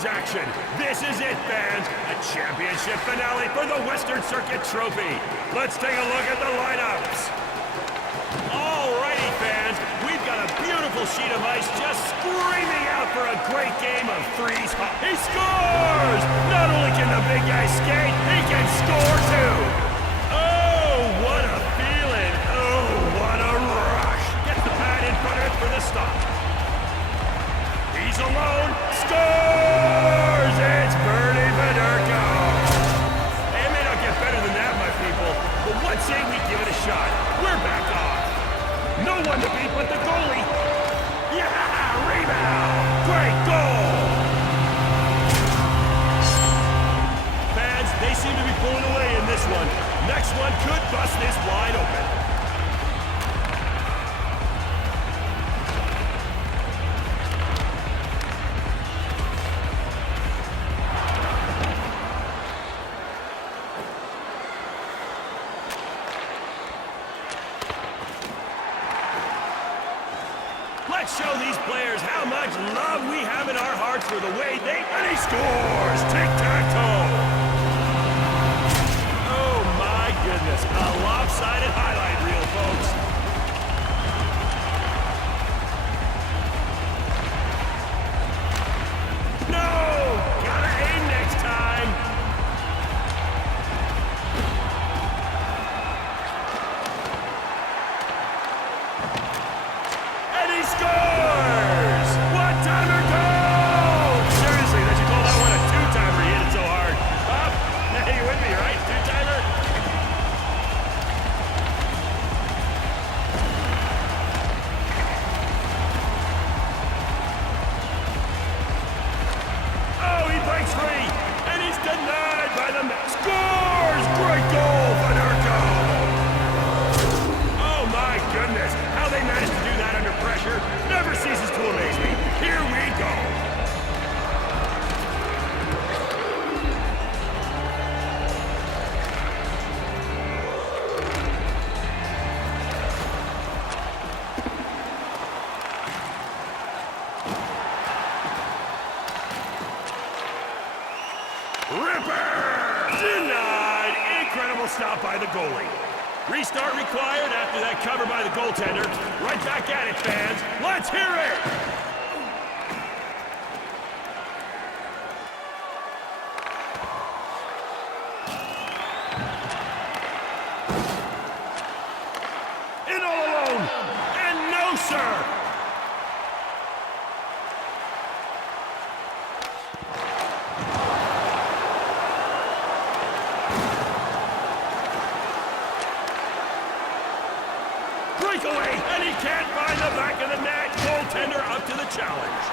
Series action. This is it, fans. A championship finale for the Western Circuit Trophy. Let's take a look at the lineups. Alrighty, fans. We've got a beautiful sheet of ice just screaming out for a great game of threes. He scores! Not only can the big guy skate, he can score too. Oh, what a feeling. Oh, what a rush. Gets the pad in front of it for the stop. He's alone. Scores! It's Bernie Federko. It may not get better than that, my people, but what say we give it a shot? We're back on. No one to beat but the goalie. Yeah, rebound. Great goal. Fans, they seem to be pulling away in this one. Next one could bust this wide open. Let's show these players how much love we have in our hearts for the way they... And he scores! Tic-tac-toe! Oh my goodness, a lopsided highlight reel, folks. No! Gotta aim next time! Scores! One-timer goal! Seriously, that you call that one a two-timer? He hit it so hard. Up? Hey, you with me, right? Two-timer? Oh, he breaks free! And he's denied by the net. Scores! Great goal, Federko! Oh my goodness! How they managed to do that under pressure never ceases to amaze me. Here we go. Ripper! Denied! Incredible stop by the goalie. Restart required after that cover by the goaltender. Right back at it, fans. Let's hear it! In all alone! And no, sir! Breakaway, and he can't find the back of the net. Goaltender up to the challenge.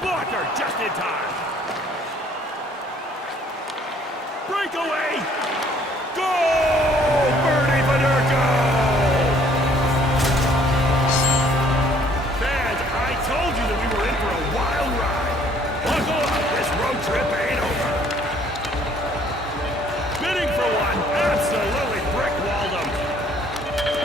Blocker just in time. Breakaway. Goal! Bernie Federko! Fans, I told you that we were in for a wild ride. Buckle up, this road trip ain't over. Bidding for one, absolutely brick-walled him.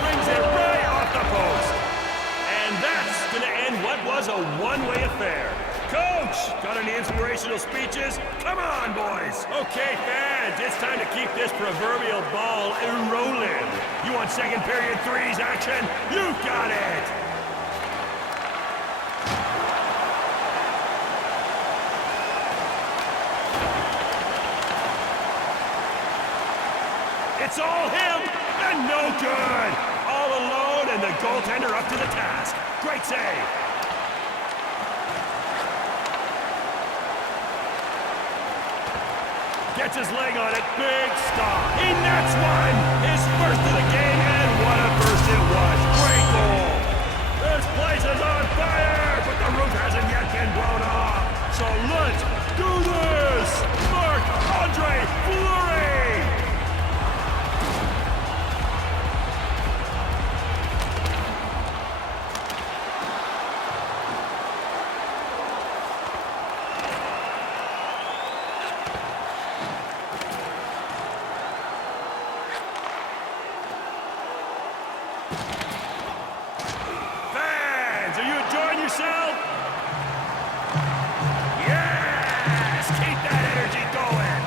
Brings it right off the post. And that's gonna end what was a one-way affair. Coach, got any inspirational speeches? Come on, boys. Okay, fans, it's time to keep this proverbial ball rolling. You want second period threes action? You got it. It's all him, and no good! All alone, and the goaltender up to the task. Great save! Gets his leg on it, big stop. He nets one! His first of the game, and what a burst it was. Great goal! This place is on fire, but the roof hasn't yet been blown off. So let's do this! Marc-Andre Fleury! Fans, are you enjoying yourself? Yes! Keep that energy going!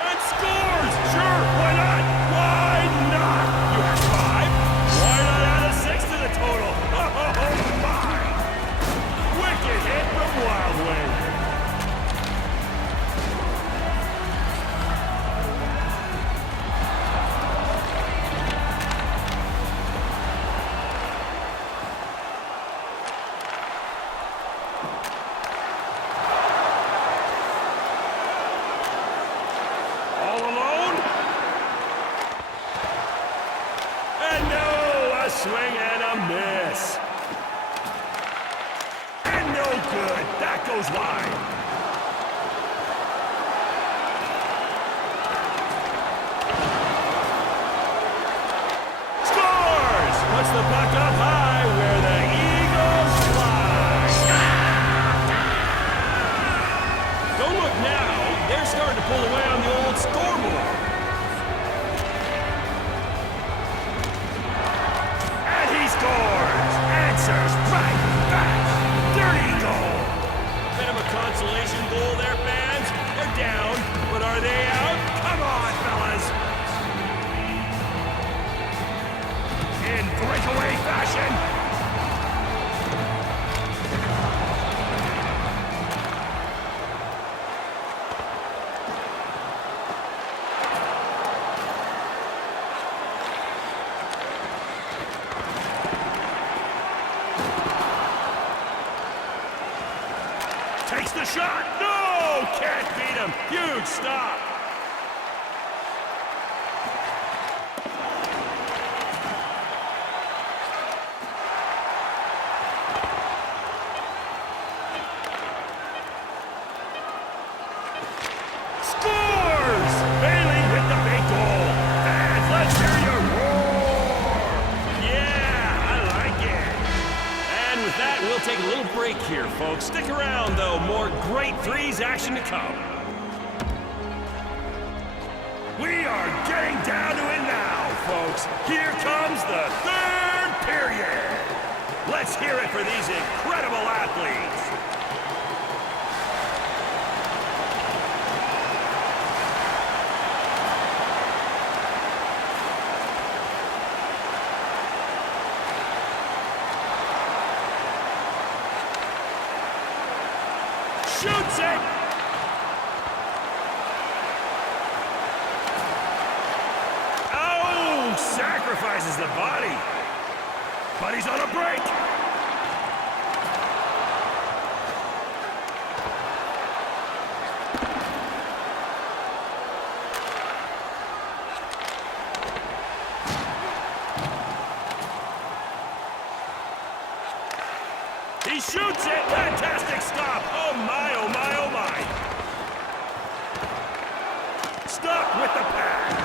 And scores! Sure, why not? Why not? You have 5. Why not add a 6 to the total? Oh, my! Wicked hit from Wild Wayne. All alone? And no, a swing and a miss. And no good. That goes wide. Scores! Puts the puck up high where the Eagles fly. Don't look now. They're starting to pull away on the old scoreboard. And he scores! Answers right back! Dirty goal! Bit of a consolation goal there, fans. They're down, but are they out? Come on, fellas! In breakaway fashion! Takes the shot! No! Can't beat him! Huge stop! Scores! Bailey with the big goal! Fans, let's hear you roar! Yeah, I like it! And with that, we'll take a little break here, folks. Stick around, though. More great threes action to come. We are getting down to it now, folks. Here comes the third period. Let's hear it for these incredible athletes. Shoots it! Oh, sacrifices the body. But he's on a break. He shoots it! Fantastic stop! Oh my, oh my, oh my! Stuck with the pad!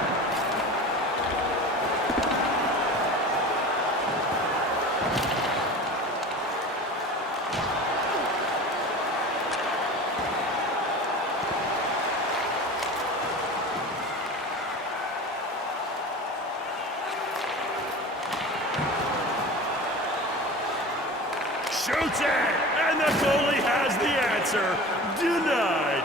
Shoots it! And the goalie has the answer. Denied.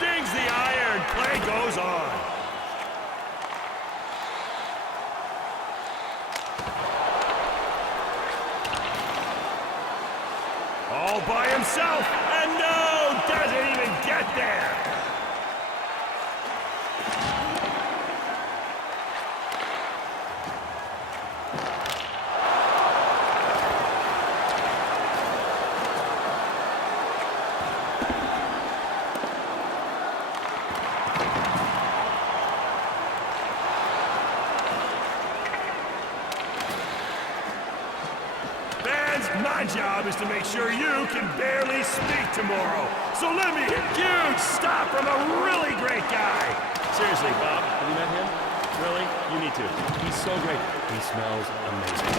Dings the iron. Play goes on. All by himself. And no, doesn't even get there. My job job is to make sure you can barely speak tomorrow. So let me huge stop from a really great guy. Seriously, Bob, have you met him? Really? You need to. He's so great. He smells amazing.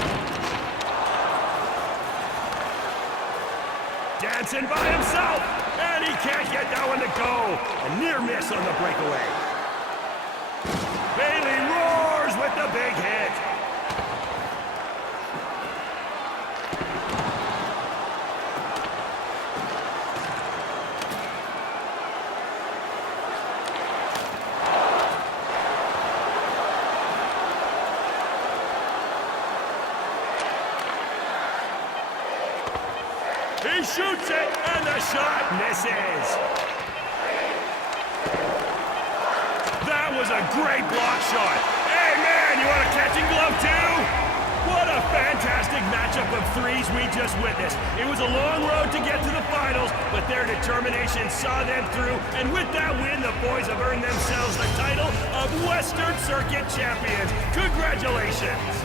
Dancing by himself, and he can't get that one to go. A near miss on the breakaway. Bailey roars with the big hit. He shoots it, and the shot misses. That was a great block shot. Hey, man, you want a catching glove, too? What a fantastic matchup of threes we just witnessed. It was a long road to get to the finals, but their determination saw them through, and with that win, the boys have earned themselves the title of Western Circuit Champions. Congratulations.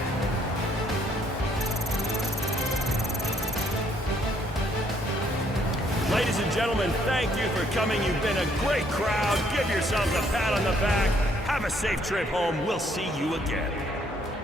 Ladies and gentlemen, thank you for coming. You've been a great crowd. Give yourselves a pat on the back. Have a safe trip home. We'll see you again.